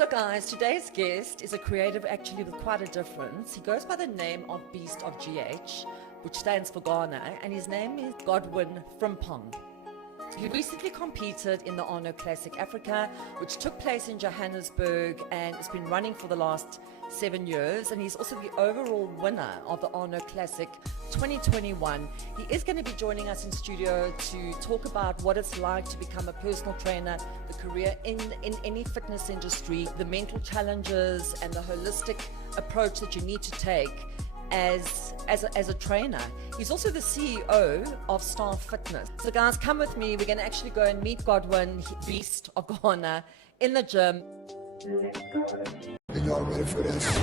So guys, today's guest is a creative actually with quite a difference. He goes by the name of Beast of GH, which stands for Ghana, and his name is Godwin Frimpong. He recently competed in the Arnold Classic Africa, which took place in Johannesburg and has been running for the last 7 years, and he's also the overall winner of the Arnold Classic 2021. He is going to be joining us in studio to talk about what it's like to become a personal trainer, the career in any fitness industry, the mental challenges and the holistic approach that you need to take as a trainer. He's also the CEO of Star Fitness. So guys, come with me. We're going to actually go and meet Godwin, Beast of Ghana, in the gym. Are y'all ready for this?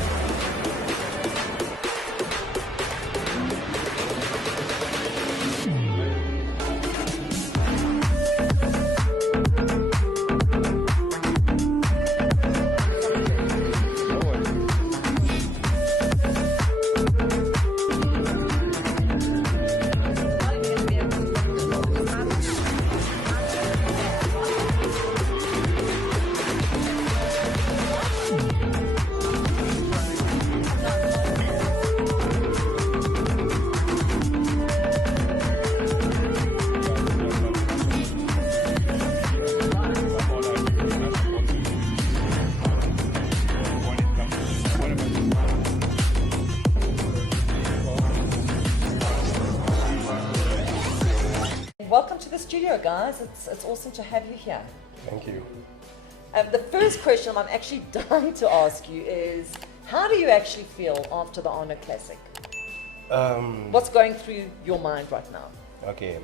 Welcome to the studio, guys. It's awesome to have you here. Thank you. The first question I'm actually dying to ask you is, how do you actually feel after the Arnold Classic? What's going through your mind right now? Okay,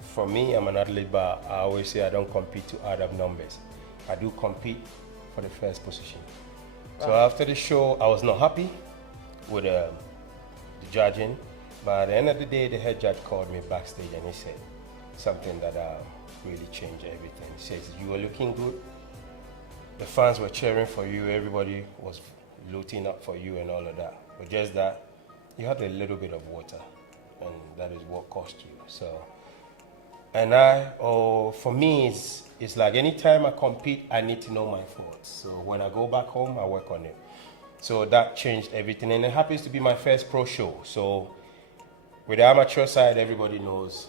for me, I'm an athlete, but I always say I don't compete to add up numbers. I do compete for the first position. Right. So after the show, I was not happy with the judging, but at the end of the day, the head judge called me backstage and he said something that really changed everything. He says, you were looking good, the fans were cheering for you, everybody was looting up for you and all of that. But just that, you had a little bit of water, and that is what cost you. So, and for me, it's like anytime I compete, I need to know my faults. So when I go back home, I work on it. So that changed everything, and it happens to be my first pro show. So with the amateur side, everybody knows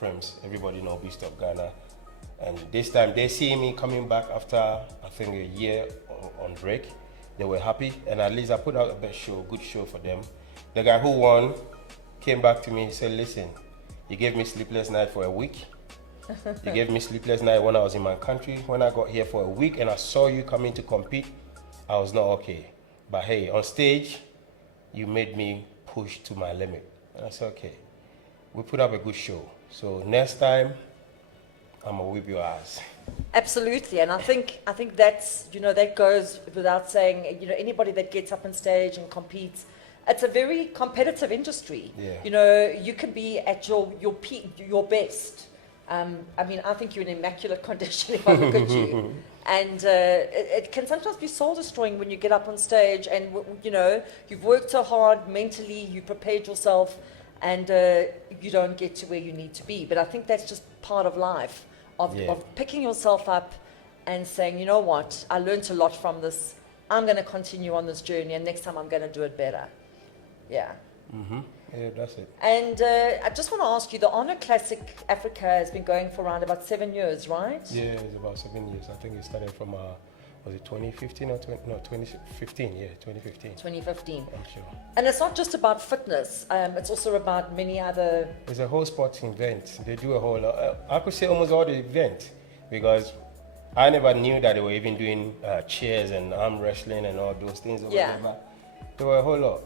Frims, everybody knows Beast of Ghana. And this time they see me coming back after, I think, a year on break. They were happy, and at least I put out a best show, good show for them. The guy who won came back to me and said, listen, you gave me sleepless night for a week. You gave me sleepless night when I was in my country. When I got here for a week and I saw you coming to compete, I was not okay. But hey, on stage, you made me push to my limit. And I said, okay, we put up a good show. So next time, I'm gonna whip your ass. Absolutely, and I think that's, that goes without saying. Anybody that gets up on stage and competes, it's a very competitive industry. Yeah. You can be at your peak, your best. I think you're in immaculate condition if I look at you. And it can sometimes be soul destroying when you get up on stage and you've worked so hard mentally, you prepared yourself, and you don't get to where you need to be. But I think that's just part of life, of picking yourself up and saying, you know what, I learned a lot from this. I'm going to continue on this journey, and next time I'm going to do it better. Yeah. Mm-hmm. Yeah, that's it. And I just want to ask you, the Arnold Classic Africa has been going for around about 7 years, right? Yeah, it's about 7 years. I think it started from, was it 2015 or 2015? Yeah, 2015. 2015. I'm sure. And it's not just about fitness. It's also about many other... It's a whole sporting event. They do a whole lot. I could say almost all the events, because I never knew that they were even doing chairs and arm wrestling and all those things over there. But there were a whole lot.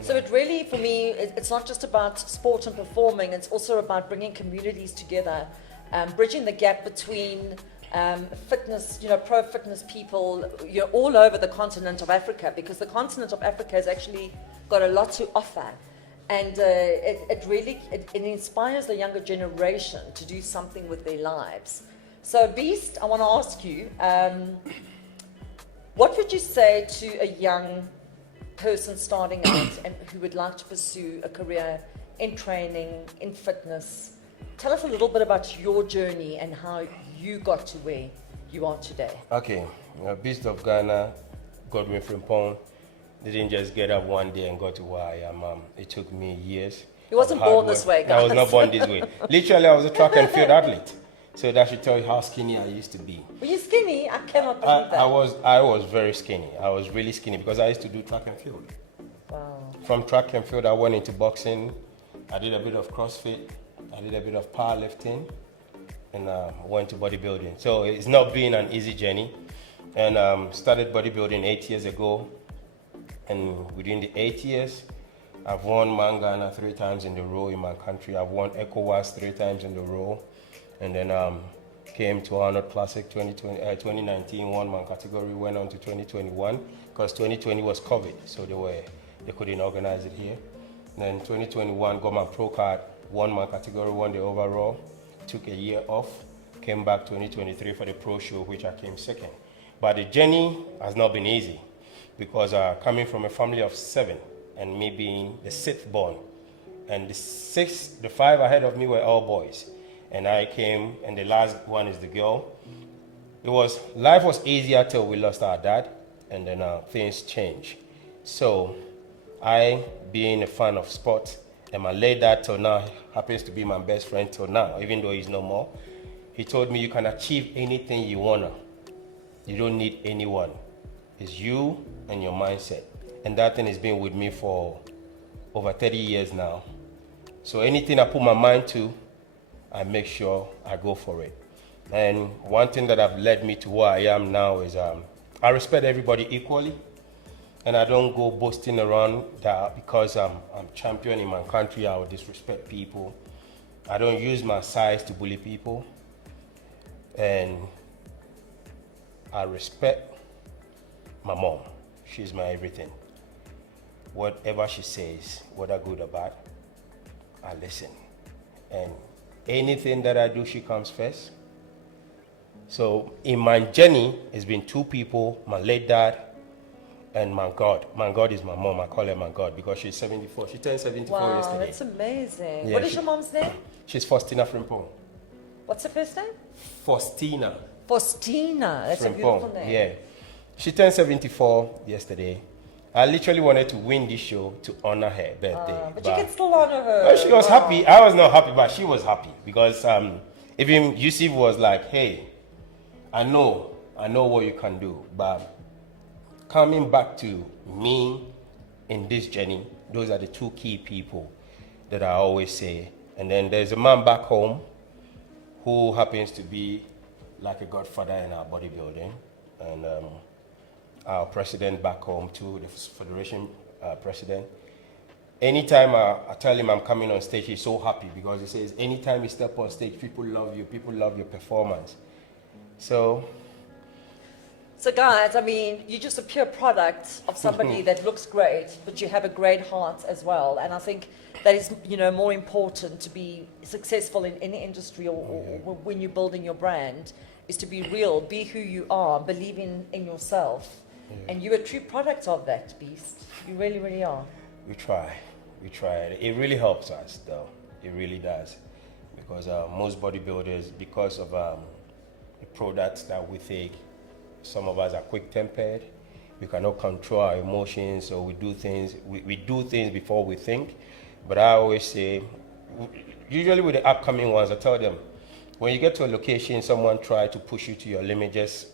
So it really, for me, it's not just about sport and performing, it's also about bringing communities together, bridging the gap between fitness, pro fitness people, all over the continent of Africa, because the continent of Africa has actually got a lot to offer. And it really inspires the younger generation to do something with their lives. So Beast, I want to ask you, what would you say to a young person starting out and who would like to pursue a career in training, in fitness? Tell us a little bit about your journey and how you got to where you are today. Okay, Beast of Ghana, Godwin Frimpong, didn't just get up one day and got to where I am. It took me years. He wasn't born this way, guys. I was not born this way. Literally, I was a track and field athlete. So that should tell you how skinny I used to be. Were you skinny? I cannot believe that. I was very skinny. I was really skinny because I used to do track and field. Wow. From track and field, I went into boxing. I did a bit of CrossFit. I did a bit of powerlifting. And went to bodybuilding. So it's not been an easy journey. And started bodybuilding 8 years ago. And within the 8 years, I've won ManGhana 3 times in a row in my country. I've won Ecowas 3 times in a row. And then came to Arnold Classic 2019, won my category, went on to 2021, because 2020 was COVID, so they couldn't organize it here. And then 2021, got my pro card, won my category, won the overall, took a year off, came back 2023 for the pro show, which I came second. But the journey has not been easy, because coming from a family of 7, and me being the 6th born, and the 5 ahead of me were all boys. And I came, and the last one is the girl. Life was easier till we lost our dad, and then things changed. So I, being a fan of sport, and my late dad till now happens to be my best friend till now, even though he's no more. He told me you can achieve anything you wanna. You don't need anyone. It's you and your mindset. And that thing has been with me for over 30 years now. So anything I put my mind to, I make sure I go for it. And one thing that have led me to where I am now is I respect everybody equally. And I don't go boasting around that because I'm champion in my country, I will disrespect people. I don't use my size to bully people. And I respect my mom. She's my everything. Whatever she says, whether good or bad, I listen. And anything that I do, she comes first. So in my journey, it's been 2 people, my late dad and my God. My God is my mom. I call her my God because she's 74. She turned 74 yesterday. Wow, that's amazing. Yeah, What is your mom's name? She's Faustina Frimpong. What's her first name? Faustina. Faustina. That's Frimpong. a beautiful name. Yeah. She turned 74 yesterday. I literally wanted to win this show to honor her birthday. But you can still honor her. Well, she was happy. I was not happy, but she was happy because even Yusef was like, hey, I know what you can do, but coming back to me in this journey, those are the 2 key people that I always say. And then there's a man back home who happens to be like a godfather in our bodybuilding, and our president back home too, the federation president. Anytime I tell him I'm coming on stage, he's so happy because he says, anytime you step on stage, people love you, people love your performance. So guys, I mean, you're just a pure product of somebody that looks great, but you have a great heart as well. And I think that is, more important to be successful in any industry or when you're building your brand, is to be real, be who you are, believe in yourself. Yeah. And you're a true product of that, Beast. You really, really are. We try. It really helps us, though. It really does. Because most bodybuilders, because of the products that we take, some of us are quick-tempered. We cannot control our emotions, so we do things before we think. But I always say, usually with the upcoming ones, I tell them, when you get to a location, someone try to push you to your limit, just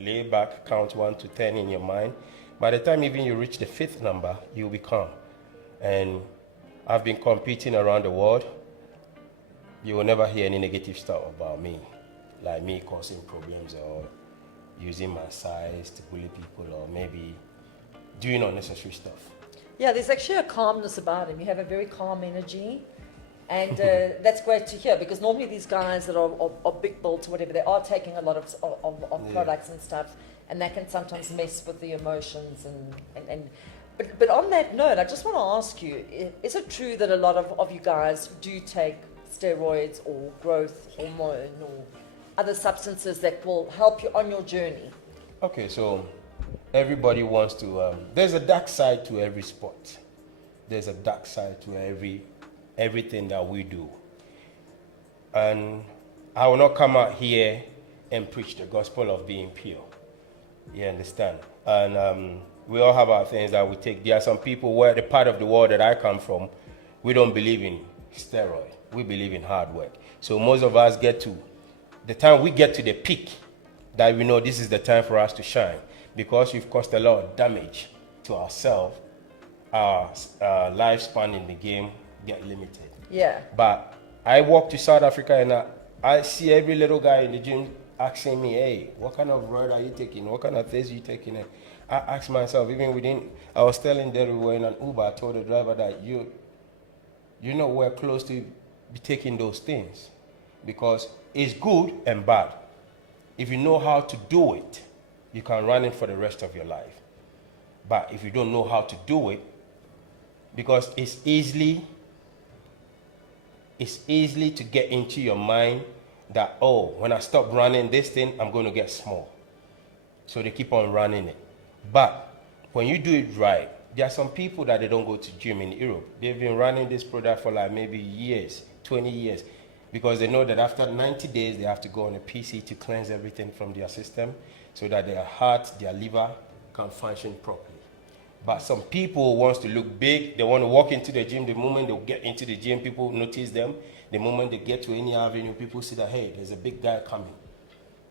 lay back, count 1 to 10 in your mind. By the time even you reach the 5th number, you'll be calm. And I've been competing around the world. You will never hear any negative stuff about me, like me causing problems or using my size to bully people or maybe doing unnecessary stuff. Yeah, there's actually a calmness about him. You have a very calm energy. And that's great to hear, because normally these guys that are big built or whatever, they are taking a lot of products and stuff, and that can sometimes mess with the emotions. But on that note, I just want to ask you, is it true that a lot of you guys do take steroids or growth hormone or other substances that will help you on your journey? Okay, so everybody wants to, there's a dark side to every sport. There's a dark side to everything that we do. And I will not come out here and preach the gospel of being pure. You understand? And we all have our things that we take. There are some people where the part of the world that I come from, we don't believe in steroid. We believe in hard work. So most of us get to, the time we get to the peak, that we know this is the time for us to shine. Because we've caused a lot of damage to ourselves, our lifespan in the game get limited. Yeah. But I walk to South Africa and I see every little guy in the gym asking me, hey, what kind of roid are you taking? What kind of things are you taking? And I ask myself, I was telling Derry, we were in an Uber, I told the driver that you know we're close to be taking those things. Because it's good and bad. If you know how to do it, you can run it for the rest of your life. But if you don't know how to do it, because it's easily to get into your mind that, oh, when I stop running this thing, I'm going to get small. So they keep on running it. But when you do it right, there are some people that they don't go to gym in Europe. They've been running this product for like maybe years, 20 years, because they know that after 90 days, they have to go on a PC to cleanse everything from their system so that their heart, their liver can function properly. But some people want to look big. They want to walk into the gym. The moment they get into the gym, people notice them. The moment they get to any avenue, people see that, hey, there's a big guy coming.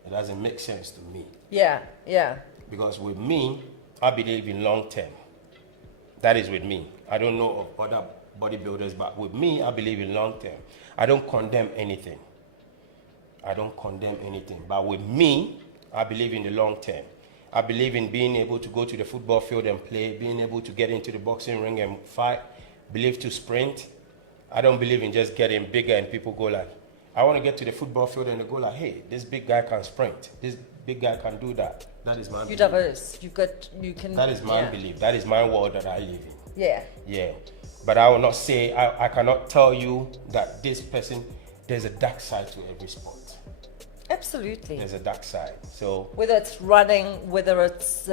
It doesn't make sense to me. Yeah, yeah. Because with me, I believe in long term. That is with me. I don't know of other bodybuilders, but with me, I believe in long term. I don't condemn anything. But with me, I believe in the long term. I believe in being able to go to the football field and play, being able to get into the boxing ring and fight, believe to sprint. I don't believe in just getting bigger and people go like, I want to get to the football field and they go like, hey, this big guy can sprint. This big guy can do that. That is my belief. You're diverse. That is my belief. That is my world that I live in. Yeah. Yeah. But I will not say, I cannot tell you that this person, there's a dark side to every sport. Absolutely. There's a dark side. So whether it's running, whether it's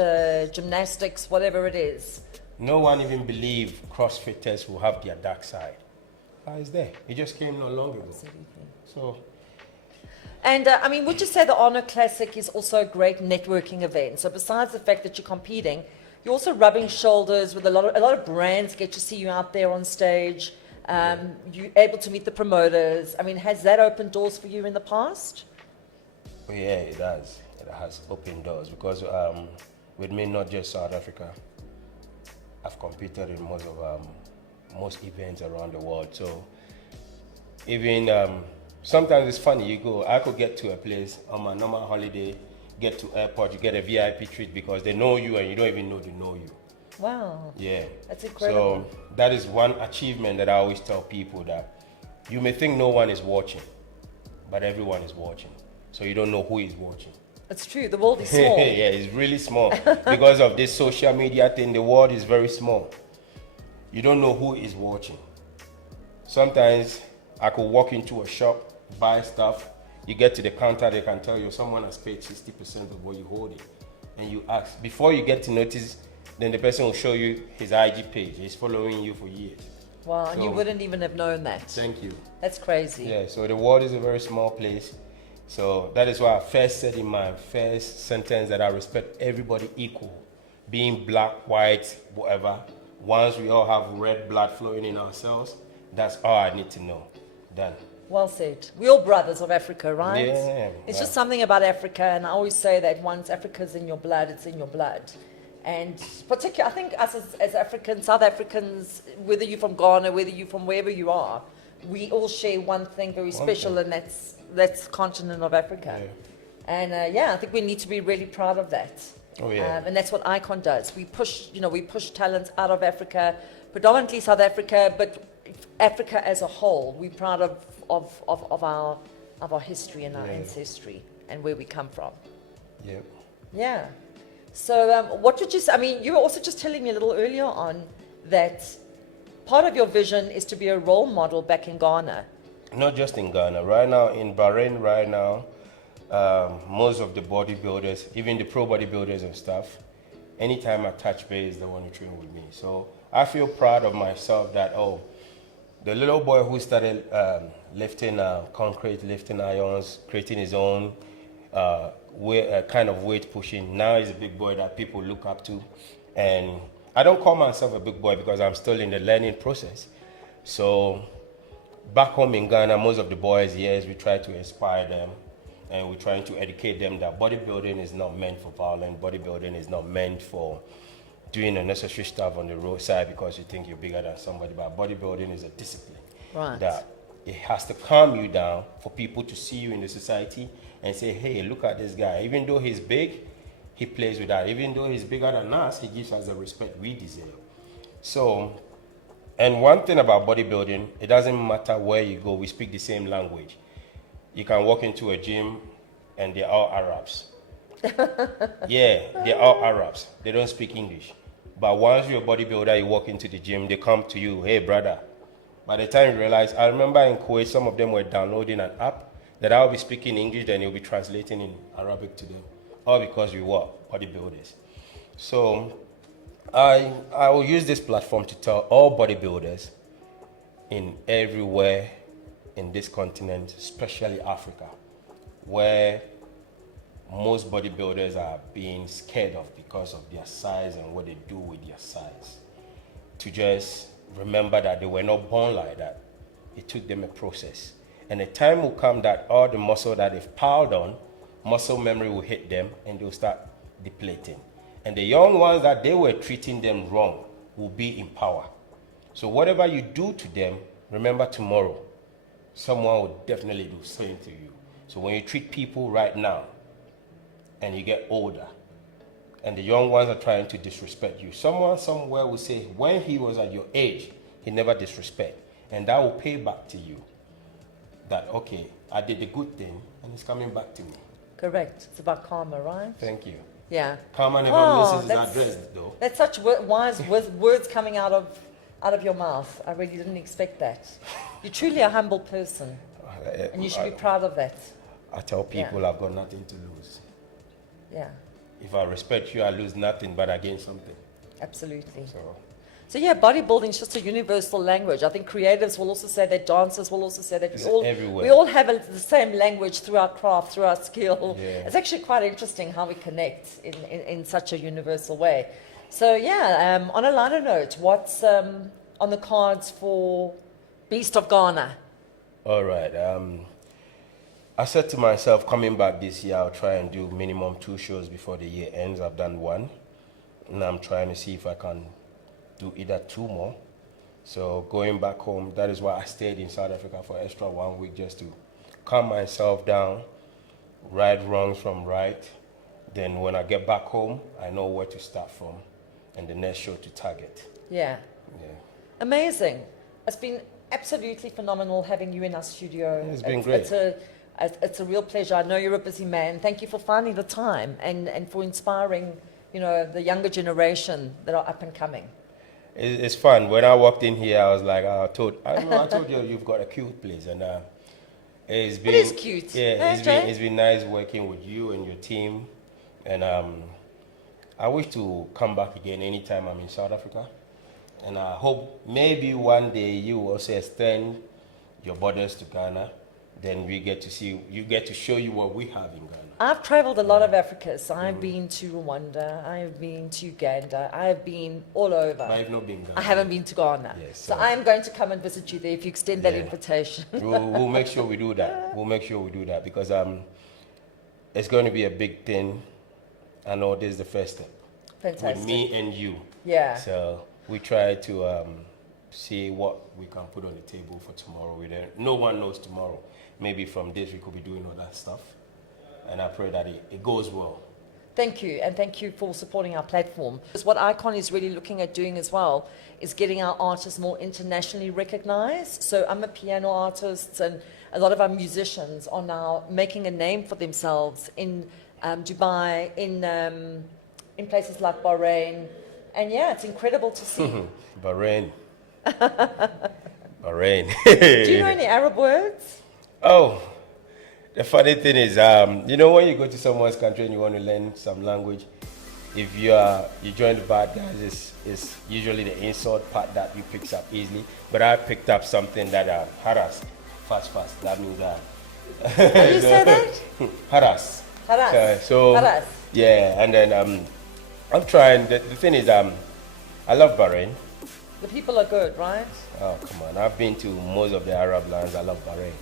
gymnastics, whatever it is. No one even believe CrossFitters will have their dark side. It's there. It just came not long ago. Absolutely. So. And I mean, would you say the Arnold Classic is also a great networking event? So besides the fact that you're competing, you're also rubbing shoulders with a lot of brands get to see you out there on stage. You're able to meet the promoters. I mean, has that opened doors for you in the past? Yeah, it does. It has opened doors because with me, not just South Africa, I've competed in most events around the world. So even sometimes it's funny. I could get to a place on my normal holiday, get to airport, you get a VIP treat because they know you and you don't even know they know you. Wow. Yeah. That's incredible. So that is one achievement that I always tell people, that you may think no one is watching, but everyone is watching. So you don't know who is watching. It's true. The world is small. Yeah, it's really small. Because of this social media thing, the world is very small. You don't know who is watching. Sometimes I could walk into a shop, buy stuff. You get to the counter, they can tell you someone has paid 60% of what you're holding. And you ask. Before you get to notice, then the person will show you his IG page. He's following you for years. Wow, and you wouldn't even have known that. Thank you. That's crazy. Yeah, so the world is a very small place. So that is why I first said in my first sentence that I respect everybody equal. Being black, white, whatever. Once we all have red blood flowing in ourselves, that's all I need to know. Done. Well said. We're all brothers of Africa, right? Yeah. It's just something about Africa, and I always say that once Africa's in your blood, it's in your blood. And particularly, I think us as Africans, South Africans, whether you're from Ghana, whether you're from wherever you are, we all share one thing very special, and that's the continent of Africa. Yeah. And I think we need to be really proud of that. Oh, yeah. And that's what I-conic does. We push talent out of Africa, predominantly South Africa, but Africa as a whole. We're proud of our history and our ancestry and where we come from. Yeah. Yeah. So what would you say? I mean, you were also just telling me a little earlier on that part of your vision is to be a role model back in Ghana. Not just in Ghana. Right now, in Bahrain, most of the bodybuilders, even the pro bodybuilders and stuff, anytime I touch base, they want to train with me. So I feel proud of myself that, the little boy who started lifting concrete, lifting irons, creating his own kind of weight pushing. Now he's a big boy that people look up to. And I don't call myself a big boy because I'm still in the learning process. So back home in Ghana, most of the boys, yes, we try to inspire them and we're trying to educate them that bodybuilding is not meant for violence. Bodybuilding is not meant for doing unnecessary stuff on the roadside because you think you're bigger than somebody. But bodybuilding is a discipline. Right. That it has to calm you down for people to see you in the society and say, hey, look at this guy. Even though he's big, he plays with that. Even though he's bigger than us, he gives us the respect we deserve. So, and one thing about bodybuilding, it doesn't matter where you go, we speak the same language. You can walk into a gym and they're all Arabs. Yeah, they're all Arabs. They don't speak English. But once you're a bodybuilder, you walk into the gym, they come to you, hey, brother. By the time you realize, I remember in Kuwait, some of them were downloading an app that I'll be speaking English, then you'll be translating in Arabic to them. All because we were bodybuilders. So I will use this platform to tell all bodybuilders in everywhere in this continent, especially Africa, where most bodybuilders are being scared of because of their size and what they do with their size, to just remember that they were not born like that. It took them a process. And a time will come that all the muscle that they've piled on, muscle memory will hit them and they'll start depleting. And the young ones that they were treating them wrong will be in power. So whatever you do to them, remember tomorrow, someone will definitely do the same to you. So when you treat people right now and you get older and the young ones are trying to disrespect you, someone somewhere will say, when he was at your age, he never disrespect. And that will pay back to you. That, okay, I did the good thing and it's coming back to me. Correct. It's about karma, right? Thank you. Yeah. Karma never misses his address, though. That's such wise words coming out of your mouth. I really didn't expect that. You're truly a humble person, and you should be proud of that. I tell people I've got nothing to lose. Yeah. If I respect you, I lose nothing, but I gain something. Absolutely. So yeah, bodybuilding is just a universal language. I think creatives will also say that, dancers will also say that. We all have the same language through our craft, through our skill. Yeah. It's actually quite interesting how we connect in such a universal way. So yeah, on a lighter note, what's on the cards for Beast of Ghana? All right. I said to myself, coming back this year, I'll try and do minimum 2 shows before the year ends. I've done 1. And I'm trying to see if I can do either 2 more. So going back home, that is why I stayed in South Africa for extra 1 week, just to calm myself down, right wrongs from right. Then when I get back home, I know where to start from and the next show to target. Yeah. Amazing. It's been absolutely phenomenal having you in our studio. It's been great. It's a real pleasure. I know you're a busy man. Thank you for finding the time and for inspiring, the younger generation that are up and coming. It's fun. When I walked in here, I was like, I told you you've got a cute place, and it's been. It is cute. Yeah, it's been nice working with you and your team, and I wish to come back again anytime I'm in South Africa, and I hope maybe one day you also extend your borders to Ghana. Then we get to see show you what we have in Ghana. I've traveled a lot of Africa. So I've been to Rwanda, I've been to Uganda, I've been all over. I've not been Ghana. I haven't been to Ghana. Yes, so I'm going to come and visit you there if you extend that invitation. We'll make sure we do that. We'll make sure we do that because it's going to be a big thing. I know this is the first step. Fantastic. With me and you. Yeah. So we try to see what we can put on the table for tomorrow. No one knows tomorrow. Maybe from this we could be doing all that stuff. And I pray that it goes well. Thank you, and thank you for supporting our platform. Because what I-conic is really looking at doing as well is getting our artists more internationally recognized. So I'm a piano artist, and a lot of our musicians are now making a name for themselves in Dubai, in places like Bahrain. And yeah, it's incredible to see. Bahrain. Bahrain. Do you know any Arab words? Oh, the funny thing is, when you go to someone's country and you want to learn some language, if you join the bad guys, it's usually the insult part that you pick up easily. But I picked up something that harass, fast. That means How do you say that? Harass. Haras. Yeah, and then I'm trying. The thing is, I love Bahrain. The people are good, right? Oh, come on. I've been to most of the Arab lands. I love Bahrain.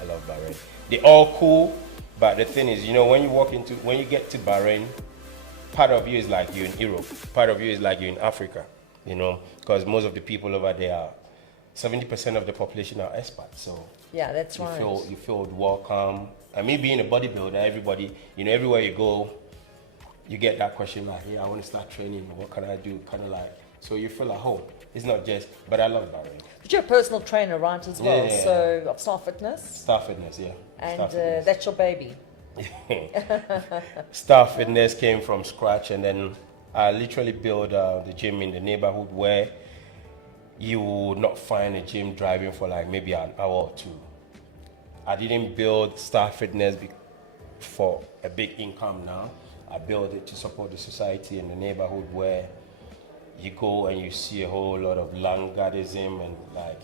I love Bahrain. They're all cool, but the thing is, you know, when you get to Bahrain, part of you is like you're in Europe. Part of you is like you're in Africa, you know, because most of the people over there are, 70% of the population are expats. So yeah, that's right. You feel welcome. And me being a bodybuilder, everybody, you know, everywhere you go, you get that question like, hey, I want to start training. What can I do? Kind of like, so you feel at home. It's not just, but I love Bahrain. But you're a personal trainer, right, as well? Yeah. So of Star Fitness? Star Fitness, yeah. And Star Fitness. that's your baby? Star Fitness came from scratch, and then I literally built the gym in the neighborhood where you would not find a gym driving for like maybe an hour or two. I didn't build Star Fitness for a big income now. I built it to support the society in the neighborhood where you go and you see a whole lot of landguardism and like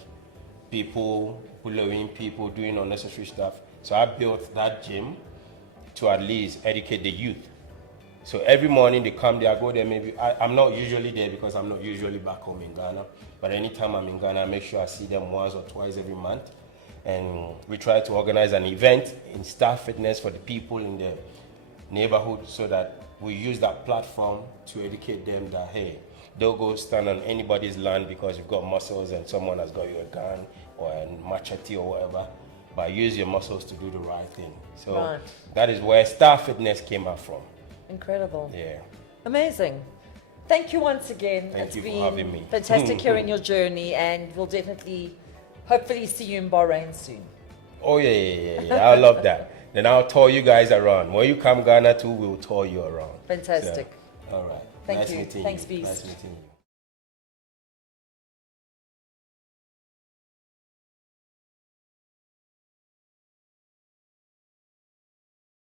people bullying people, doing unnecessary stuff. So I built that gym to at least educate the youth. So every morning they come there, I go there maybe, I'm not usually there because I'm not usually back home in Ghana, but anytime I'm in Ghana, I make sure I see them once or twice every month. And we try to organize an event in Star Fitness for the people in the neighborhood so that we use that platform to educate them that, hey, don't go stand on anybody's land because you've got muscles and someone has got you a gun or a machete or whatever, but use your muscles to do the right thing. So that is where Star Fitness came out from. Incredible. Yeah. Amazing. Thank you once again. Thank you been for having me. Fantastic hearing your journey, and we'll definitely, hopefully see you in Bahrain soon. Oh yeah. I love that. Then I'll tour you guys around. When you come Ghana too, we'll tour you around. Fantastic. So, all right. Thank Nice you. meeting Thanks, you. Beast. Nice meeting you.